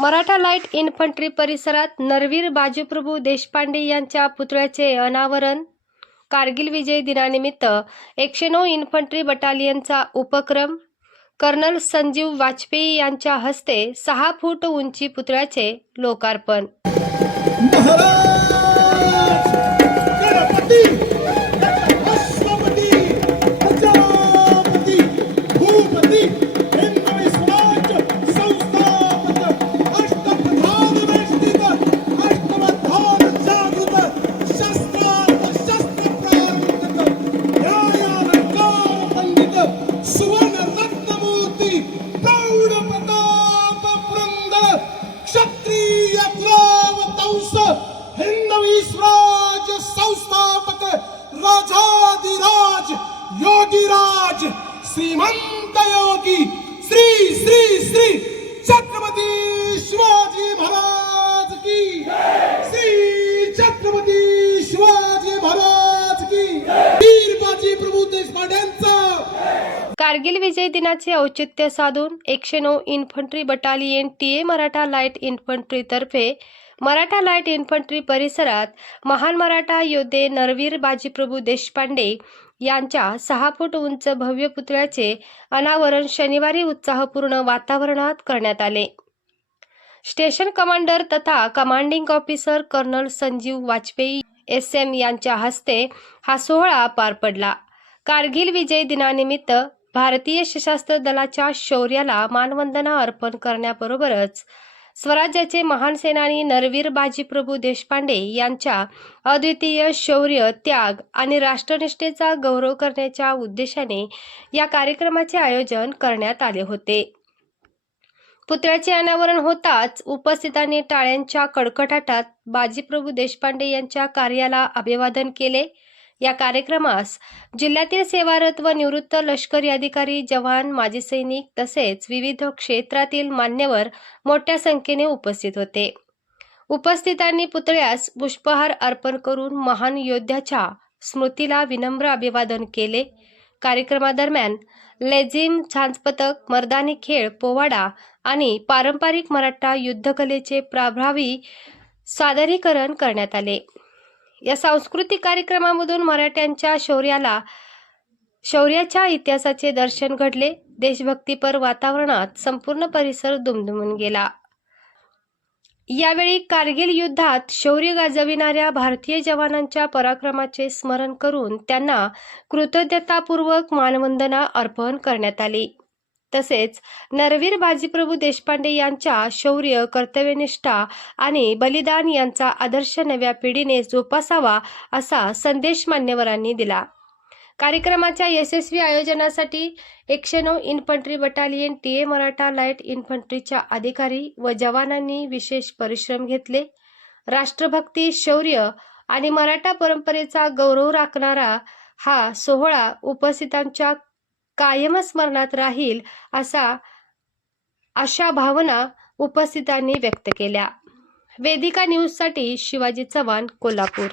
Maratha light infantry परिसरात नरवीर बाजीप्रभू देशपांडे यांच्या पुतळ्याचे अनावरण. कारगिल विजय दिनानिमित्त 109 इन्फंट्री बटालियनचा उपक्रम. कर्नल संजीव वाजपेयी यांच्या हस्ते 6 फूट उंची पुतळ्याचे लोकार्पण. हिंदवी स्वराज्य संस्थापक राजाधिराज योगीराज श्रीमंत योगी श्री श्री श्री छत्रपति शिवाजी महाराज की, श्री छत्रपति शिवाजी महाराज की, वीर बाजीप्रभू देशपांडेंचा. कारगिल विजय दिनाचे औचित्य साधून 109 infantry battalion TA Maratha light infantry तर्फे मराठा लाईट इन्फंट्री परिसरात महान मराठा योद्धे नरवीर बाजीप्रभू देशपांडे यांच्या 6 फूट उंच भव्य पुतळ्याचे अनावरण शनिवारी उत्साहपूर्ण वातावरणात करण्यात आले. स्टेशन कमांडर तथा commanding officer colonel Sanjeev Vajpayee SM यांच्या हस्ते हा सोहळा पार पडला. कारगिल विजय दिनानिमित्त भारतीय सशस्त्र दलाच्या शौर्याला मानवंदना अर्पण करण्याबरोबरच स्वराज्याचे महान सेनानी नरवीर बाजीप्रभू देशपांडे यांच्या अद्वितीय शौर्य, त्याग आणि राष्ट्रनिष्ठेचा गौरव करण्याच्या उद्देशाने या कार्यक्रमाचे आयोजन करण्यात आले होते. पुतळ्याचे अनावरण होताच उपस्थितांनी टाळ्यांच्या कडकडाटात बाजीप्रभू देशपांडे यांच्या कार्याला अभिवादन केले. या कार्यक्रमास जिल्ह्यातील सेवारत व निवृत्त लष्करी अधिकारी, जवान, माजी सैनिक तसेच विविध क्षेत्रातील मान्यवर मोठ्या संख्येने उपस्थित होते. उपस्थितांनी पुतळ्यास पुष्पहार अर्पण करून महान योद्ध्याच्या स्मृतीला विनम्र अभिवादन केले. कार्यक्रमादरम्यान लेझिम, झांजपथक, मर्दानी खेळ, पोवाडा आणि पारंपरिक मराठा युद्धकलेचे प्रभावी सादरीकरण करण्यात आले. या सांस्कृतिक कार्यक्रमामधून मराठ्यांच्या शौर्याच्या इतिहासाचे दर्शन घडले. देशभक्तीपर वातावरणात संपूर्ण परिसर दुमदुमून गेला. यावेळी कारगिल युद्धात शौर्य गाजविणाऱ्या भारतीय जवानांच्या पराक्रमाचे स्मरण करून त्यांना कृतज्ञतापूर्वक मानवंदना अर्पण करण्यात आली. तसेच नरवीर बाजीप्रभू देशपांडे यांच्या शौर्य, कर्तव्यनिष्ठा आणि बलिदान यांचा आदर्श नव्या पिढीने जोपासावा असा संदेश मान्यवरांनी दिला. कार्यक्रमाच्या यशस्वी आयोजनासाठी 109 infantry battalion TA Maratha light इन्फंट्रीच्या अधिकारी व जवानांनी विशेष परिश्रम घेतले. राष्ट्रभक्ती, शौर्य आणि मराठा परंपरेचा गौरव राखणारा हा सोहळा उपस्थितांच्या कायम स्मरणात राहील अशा भावना उपस्थितांनी व्यक्त केल्या. वेदिका न्यूजसाठी शिवाजी चव्हाण, कोल्हापूर.